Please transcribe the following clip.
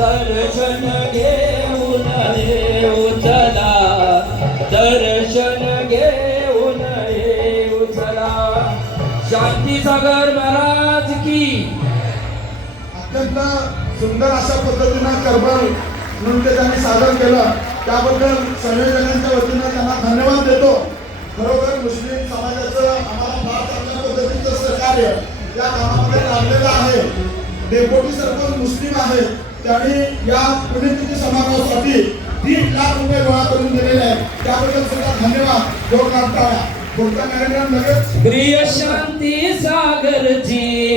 दर्शन घेऊन उचला, दर्शन घेऊन उचला. शांती सागर महाराज की. अत्यंत सुंदर अशा पद्धतीनं करबल नृत्य त्यांनी सादर केलं, त्याबद्दल संयोजकांच्या वतीनं त्यांना धन्यवाद देतो. खरोखर मुस्लिम समाजाचं आम्हाला फार चांगल्या पद्धतीचं सहकार्य या कामामध्ये लागलेलं आहे. डेप्युटी सरपंच मुस्लिम आहेत, त्यांनी या पुण्यतिथी समारोहासाठी 3 लाख रुपये गोळा करून दिलेले आहेत, त्याबद्दल सुद्धा धन्यवाद. जोरदार टाळ्या. पुढचा कार्यक्रम लगेच. प्रिय शांती सागरजी.